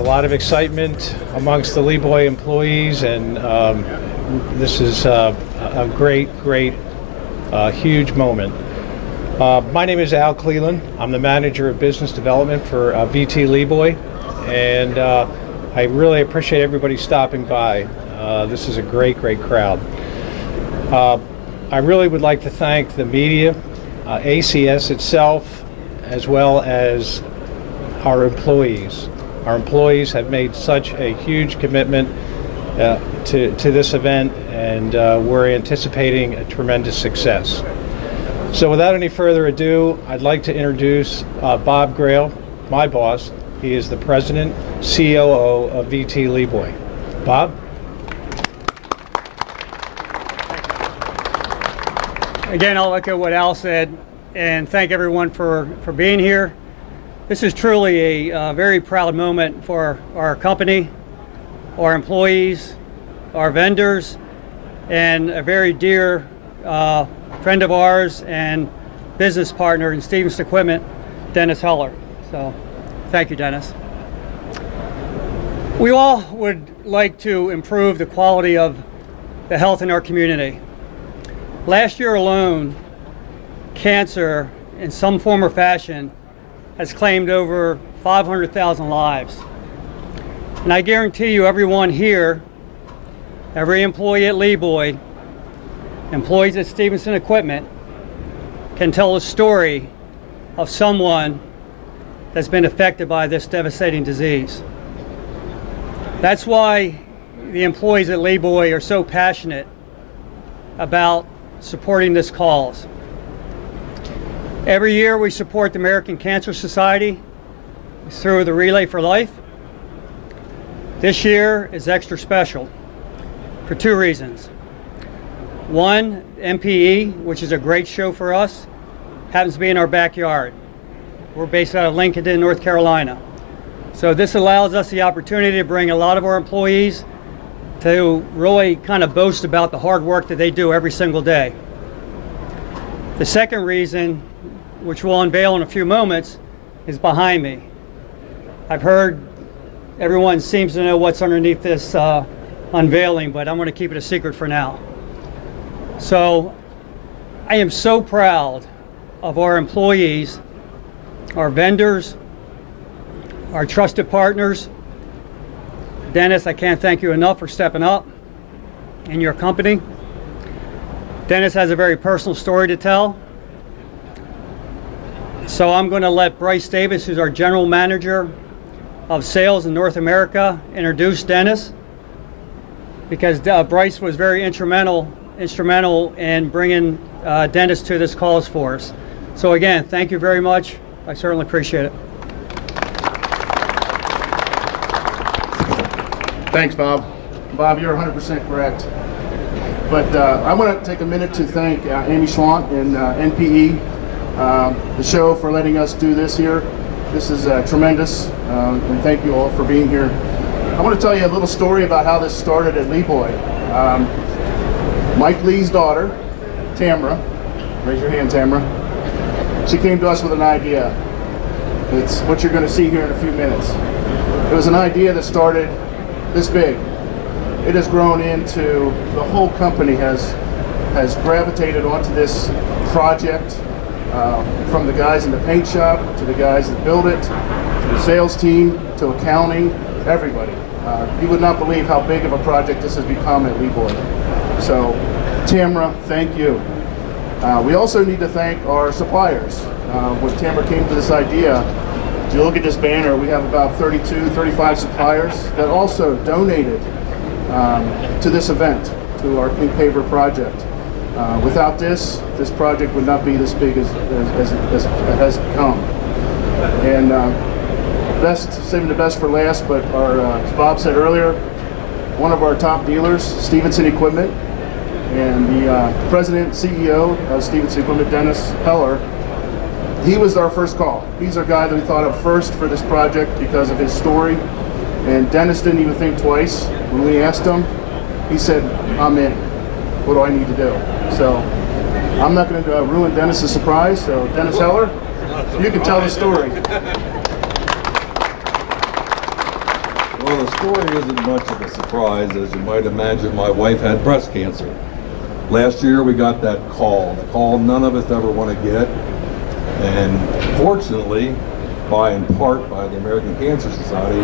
a lot of excitement amongst the LeeBoy employees, and this is a great, huge moment. My name is Al Cleland. I'm the manager of business development for VT LeeBoy, and I really appreciate everybody stopping by. This is a great crowd. I really would like to thank the media, ACS itself, as well as our employees. Our employees have made such a huge commitment to this event, and we're anticipating a tremendous success. So without any further ado, I'd like to introduce Bob Grail, my boss. He is the president, COO of VT LeeBoy. Bob? Again, I'll echo what Al said and thank everyone for being here. This is truly a very proud moment for our company, our employees, our vendors, and a very dear friend of ours and business partner in Stevens Equipment, Dennis Heller. So thank you, Dennis. We all would like to improve the quality of the health in our community. Last year alone, cancer in some form or fashion has claimed over 500,000 lives. And I guarantee you, everyone here, every employee at LeeBoy, employees at Stevenson Equipment, can tell a story of someone that's been affected by this devastating disease. That's why the employees at LeeBoy are so passionate about supporting this cause. Every year we support the American Cancer Society through the Relay for Life. This year is extra special for two reasons. One, MPE, which is a great show for us, happens to be in our backyard. We're based out of Lincoln, North Carolina. So this allows us the opportunity to bring a lot of our employees to really kind of boast about the hard work that they do every single day. The second reason, which we'll unveil in a few moments, is behind me. I've heard everyone seems to know what's underneath this unveiling, but I'm going to keep it a secret for now. So I am so proud of our employees, our vendors, our trusted partners. Dennis, I can't thank you enough for stepping up in your company. Dennis has a very personal story to tell. So I'm going to let Bryce Davis, who's our general manager of sales in North America, introduce Dennis, because Bryce was very instrumental in bringing Dennis to this cause for us. So again, thank you very much. I certainly appreciate it. Thanks, Bob. Bob, you're 100% correct. But I want to take a minute to thank Amy Schwant and NPE, the show, for letting us do this here. This is tremendous, and thank you all for being here. I want to tell you a little story about how this started at LeeBoy. Mike Lee's daughter, Tamara, raise your hand, Tamara. She came to us with an idea. It's what you're going to see here in a few minutes. It was an idea that started this big. It has grown into, the whole company has gravitated onto this project, from the guys in the paint shop, to the guys that build it, to the sales team, to accounting, everybody. You would not believe how big of a project this has become at LeeBoy. So, Tamara, thank you. We also need to thank our suppliers. When Tamara came to this idea, if you look at this banner, we have about 35 suppliers that also donated to this event, to our Pink Paver project. Without this project would not be this big as it has become. And saving the best for last, but as Bob said earlier, one of our top dealers, Stevenson Equipment, and the president and CEO of Stevenson Equipment, Dennis Heller, he was our first call. He's our guy that we thought of first for this project because of his story. And Dennis didn't even think twice. When we asked him, he said, I'm in. What do I need to do? So I'm not going to ruin Dennis's surprise. So Dennis Heller, you can tell the story. Well, the story isn't much of a surprise. As you might imagine, my wife had breast cancer. Last year we got that call, the call none of us ever want to get. And fortunately, in part by the American Cancer Society,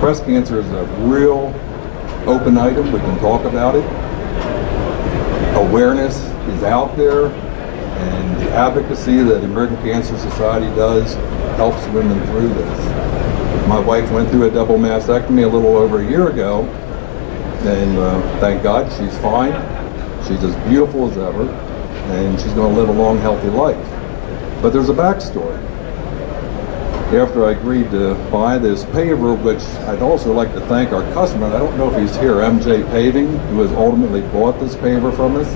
breast cancer is a real open item. We can talk about it. Awareness is out there, and the advocacy that the American Cancer Society does helps women through this. My wife went through a double mastectomy a little over a year ago, and thank God she's fine. She's as beautiful as ever, and she's going to live a long, healthy life. But there's a backstory. After I agreed to buy this paver, which I'd also like to thank our customer, and I don't know if he's here, MJ Paving, who has ultimately bought this paver from us.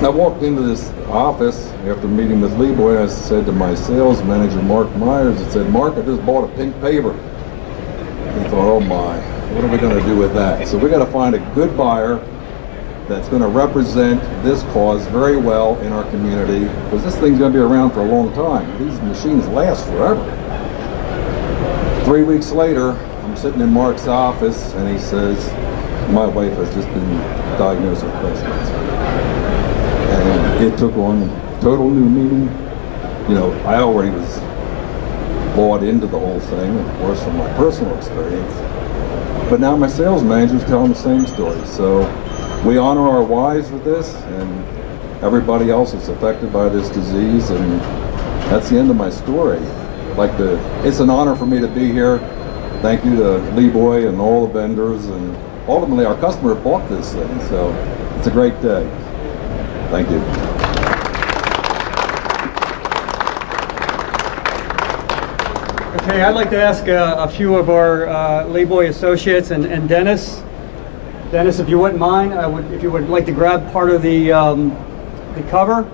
I walked into this office after meeting with LeeBoy, and I said to my sales manager, Mark Myers, I said, Mark, I just bought a pink paver. He thought, oh my, what are we going to do with that? So we got to find a good buyer that's going to represent this cause very well in our community, because this thing's going to be around for a long time. These machines last forever. 3 weeks later, I'm sitting in Mark's office, and he says, my wife has just been diagnosed with breast cancer. And it took on total new meaning. You know, I already was bought into the whole thing, of course, from my personal experience. But now my sales manager's telling the same story. So we honor our wives with this, and everybody else that's affected by this disease, and that's the end of my story. It's an honor for me to be here. Thank you to LeeBoy and all the vendors, and ultimately our customer bought this thing, so it's a great day. Thank you. Okay, I'd like to ask a few of our LeeBoy associates and Dennis. Dennis, if you wouldn't mind, if you would like to grab part of the cover.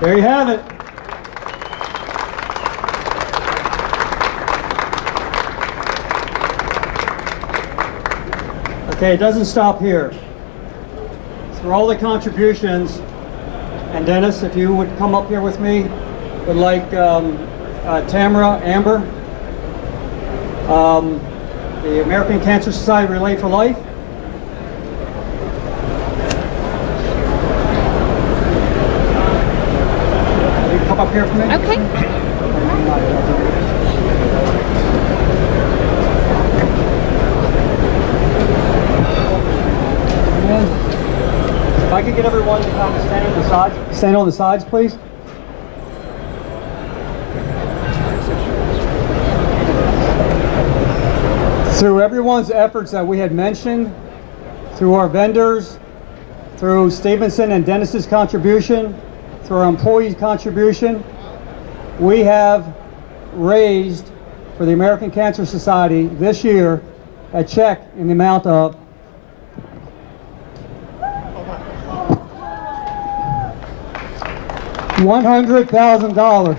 There you have it. Okay, it doesn't stop here. Through all the contributions, and Dennis, if you would come up here with me, would like Tamara, Amber, the American Cancer Society Relay for Life. Will you come up here for me? Okay. If I could get everyone to come stand on the sides. Stand on the sides, please. Through everyone's efforts that we had mentioned, through our vendors, through Stevenson and Dennis's contribution, through our employees' contribution, we have raised for the American Cancer Society this year a check in the amount of $100,000.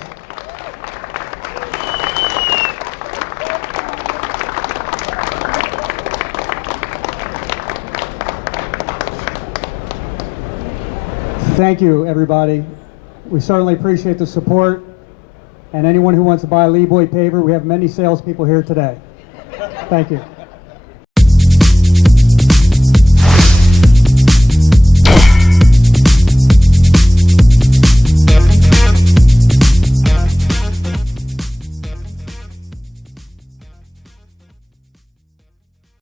Thank you, everybody. We certainly appreciate the support. And anyone who wants to buy a LeeBoy paver, we have many salespeople here today. Thank you.